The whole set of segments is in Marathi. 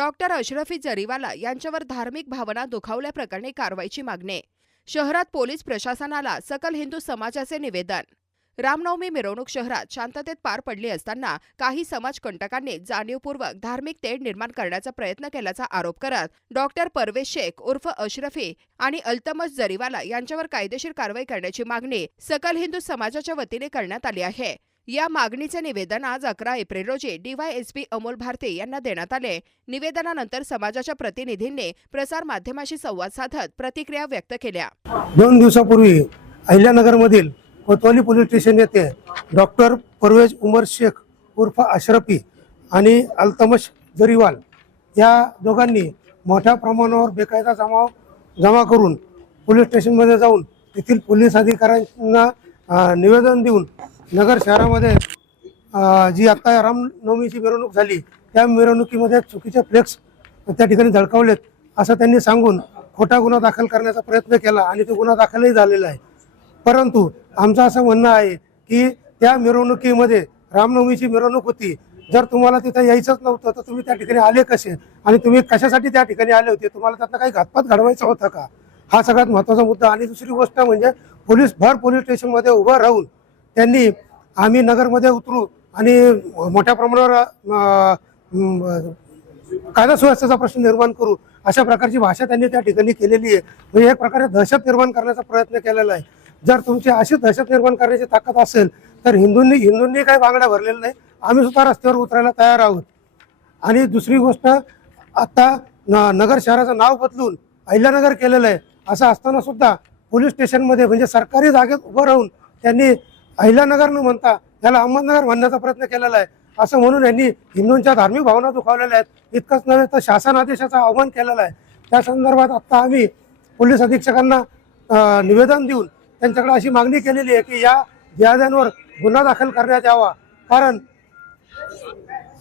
डॉक्टर अशरफी जरीवाला यांच्यावर धार्मिक भावना दुखावल्याप्रकरणी कारवाईची मागणी. शहरात पोलीस प्रशासनाला सकल हिंदू समाजाचे निवेदन. रामनवमी मिरवणूक शहरात शांततेत पार पडली असताना काही समाजकंटकांनी जाणीवपूर्वक धार्मिक तेढ निर्माण करण्याचा प्रयत्न केल्याचा आरोप करत डॉक्टर परवेज शेख उर्फ अशरफी आणि अल्तमज जरीवाला यांच्यावर कायदेशीर कारवाई करण्याची मागणी सकल हिंदू समाजाच्या वतीने करण्यात आली आहे. या मागणीचे निवेदन आज अकरा एप्रिल रोजी डीवायएसपी अमोल भारती यांना देण्यात आले निवेदनानंतर समाजाच्या प्रतिनिधींनी प्रसारमाध्यमाशी संवाद साधत प्रतिक्रिया व्यक्त केल्या. दोन दिवसापूर्वी अहिल्यानगरमधील कोतवाली पोलीस स्टेशन येथे डॉक्टर परवेज उमर शेख उर्फ अशरफी आणि अल्तमश जरीवाल या दोघांनी मोठ्या प्रमाणावर बेकायदा जमाव जमा करून पोलीस स्टेशनमध्ये जाऊन तेथील पोलीस अधिकाऱ्यांना निवेदन देऊन नगर शहरामध्ये जी आता रामनवमीची मिरवणूक झाली त्या मिरवणुकीमध्ये चुकीचे फ्लेक्स त्या ठिकाणी झळकावलेत असं त्यांनी सांगून खोटा गुन्हा दाखल करण्याचा प्रयत्न केला आणि तो गुन्हा दाखलही झालेला आहे. परंतु आमचं असं म्हणणं आहे की त्या मिरवणुकीमध्ये रामनवमीची मिरवणूक होती. जर तुम्हाला तिथं यायचंच नव्हतं तर तुम्ही त्या ठिकाणी आले कसे? आणि तुम्ही कशासाठी त्या ठिकाणी आले होते? तुम्हाला त्यातनं काही घातपात घडवायचा होता का? हा सगळ्यात महत्त्वाचा मुद्दा. आणि दुसरी गोष्ट म्हणजे पोलीस भर पोलीस स्टेशनमध्ये उभं राहून त्यांनी आम्ही नगरमध्ये उतरू आणि मोठ्या प्रमाणावर कायदा सुव्यवस्थेचा प्रश्न निर्माण करू अशा प्रकारची भाषा त्यांनी त्या ठिकाणी केलेली आहे. म्हणजे एक प्रकारे दहशत निर्माण करण्याचा प्रयत्न केलेला आहे. जर तुमची अशी दहशत निर्माण करण्याची ताकद असेल तर हिंदूंनी हिंदूंनी काही बांगड्या भरलेल्या नाही. आम्ही सुद्धा रस्त्यावर उतरायला तयार आहोत. आणि दुसरी गोष्ट आता न- नगर शहराचं नाव बदलून अहिल्यानगर केलेलं आहे. असं असताना सुद्धा पोलीस स्टेशनमध्ये म्हणजे सरकारी जागेत उभं राहून त्यांनी अहिल्यानगर न म्हणता याला अहमदनगर म्हणण्याचा प्रयत्न केलेला आहे. असं म्हणून यांनी हिंदूंच्या धार्मिक भावना दुखावलेल्या आहेत. इतकंच नव्हे तर शासन आदेशाचा आव्हान केलेला आहे. त्या संदर्भात आत्ता आम्ही पोलीस अधीक्षकांना निवेदन देऊन त्यांच्याकडे अशी मागणी केलेली आहे की या जिहाद्यांवर गुन्हा दाखल करण्यात यावा. कारण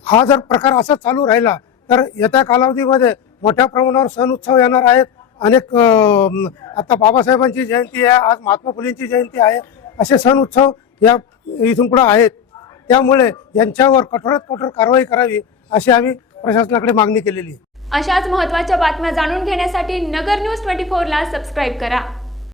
हा जर प्रकार असाच चालू राहिला तर येत्या कालावधीमध्ये मोठ्या प्रमाणावर सण उत्सव येणार आहेत. अनेक आता बाबासाहेबांची जयंती आहे आज महात्मा फुलेंची जयंती आहे. असे सण उत्सव या इथून पुढे आहेत. त्यामुळे यांच्यावर कठोरात कठोर कारवाई करावी अशी आम्ही प्रशासनाकडे मागणी केलेली आहे. अशाच महत्त्वाच्या बातम्या जाणून घेण्यासाठी नगर न्यूज ट्वेंटी फोरला सबस्क्राईब करा.